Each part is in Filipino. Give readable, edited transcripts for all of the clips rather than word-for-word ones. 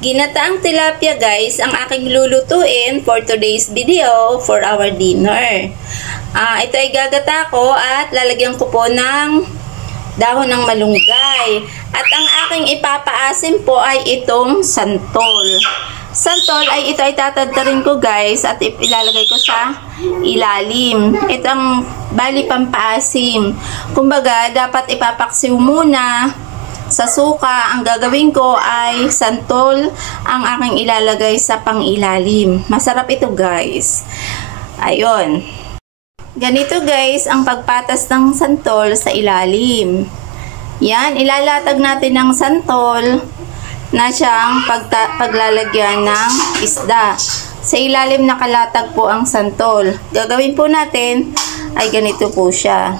Ginataang tilapia guys ang aking lulutuin for today's video for our dinner. Ito ay gagata ko at lalagyan ko po ng dahon ng malunggay. At ang aking ipapaasim po ay itong santol. Santol ay ito ay tatadtarin ko guys at ilalagay ko sa ilalim. Itong bali pampaasim. Kumbaga dapat ipapaksiw muna sa suka. Ang gagawin ko ay santol ang aking ilalagay sa pangilalim. Masarap ito guys. Ayun. Ganito guys ang pagpatas ng santol sa ilalim. Yan, ilalatag natin ng santol na siyang paglalagyan ng isda. Sa ilalim nakalatag po ang santol. Gagawin po natin ay ganito po siya.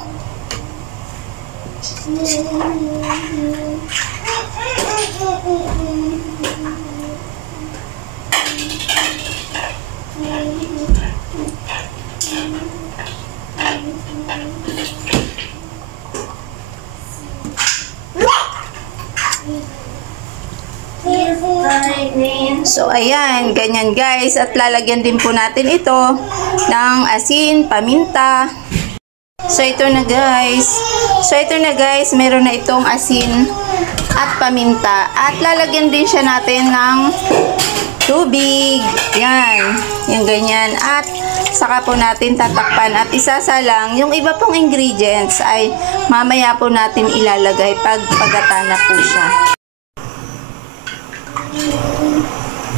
So ayan, ganyan guys, at lalagyan din po natin ito ng asin, paminta. So ito na guys, meron na itong asin at paminta, at lalagyan din siya natin ng tubig. Yan ganyan, at saka po natin tatakpan at isasalang. Yung iba pong ingredients ay mamaya po natin ilalagay pag pagata na po siya.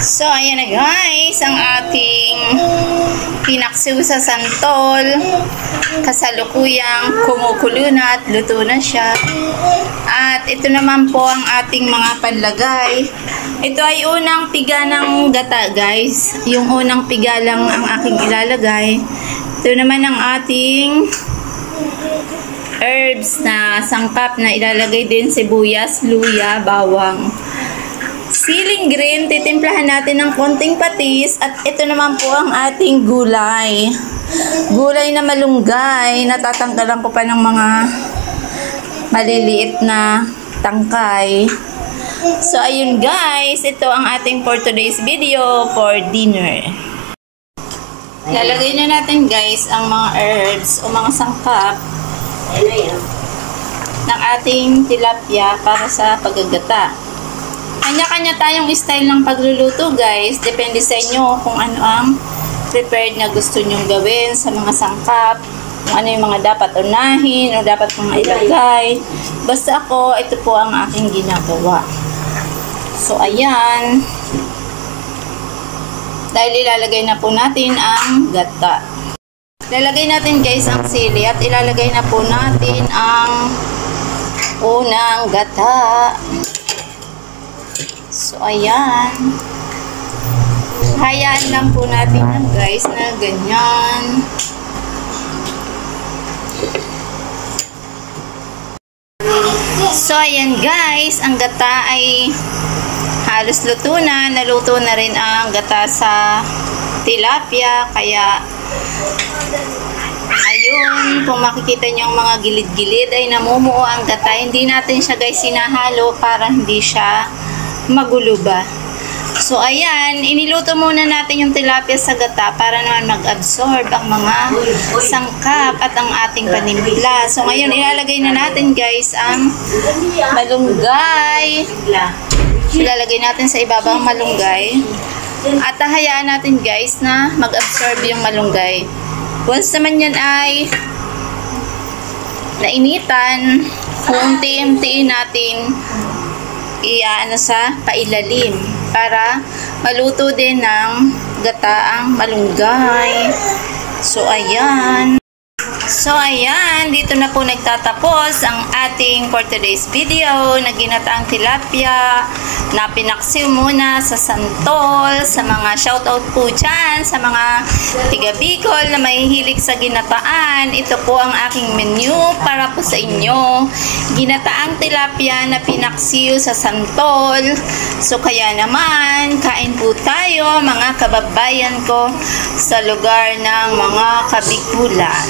So, ayan na guys, ang ating pinaksiw sa santol. Kasalukuyang kumukulo na at luto na siya. At ito naman po ang ating mga panlagay. Ito ay unang piga ng gata guys. Yung unang piga lang ang aking ilalagay. Ito naman ang ating herbs na sangkap na ilalagay din: sibuyas, luya, bawang, siling green, titimplahan natin ng konting patis, at ito naman po ang ating gulay. Gulay na malunggay, natatanggalan ko pa ng mga maliliit na tangkay. So ayun guys, ito ang ating for today's video for dinner. Lalagay na natin guys ang mga herbs o mga sangkap ng ating tilapia para sa paggagata. Kanya-kanya tayong style ng pagluluto guys. Depende sa inyo kung ano ang prepared na gusto nyong gawin sa mga sangkap. Kung ano yung mga dapat unahin o dapat mga ilagay. Basta ako, ito po ang aking ginagawa. So, ayan. Dahil ilalagay na po natin ang gata. Ilalagay natin guys ang sili at ilalagay na po natin ang unang gata. So, ayan. Hayaan lang po natin yan guys na ganyan. So, ayan guys. Ang gata ay halos luto na. Naluto na rin ang gata sa tilapia. Kaya, ayun. Kung makikita nyo ang mga gilid-gilid ay namumuo ang gata. Hindi natin siya guys sinahalo para hindi siya magulo ba. So ayan, iniluto muna natin yung tilapia sa gata para naman mag-absorb ang mga sangkap at ang ating panimpla. So ngayon ilalagay na natin guys ang malunggay. Ilalagay natin sa ibabang malunggay. At hayaan natin guys na mag-absorb yung malunggay. Once naman yan ay nainitan, unti-untiin natin iaano sa pailalim para maluto din ng gata ang malunggay. So ayan. So ayan, dito na po nagtatapos ang ating for today's video na ginataang tilapia na pinaksiw muna sa santol. Sa mga shoutout po dyan, sa mga tiga Bicol na mahihilig sa ginataan, ito po ang aking menu para po sa inyo. Ginataang tilapia na pinaksiw sa santol. So kaya naman, kain po tayo mga kababayan ko sa lugar ng mga Kabikulan.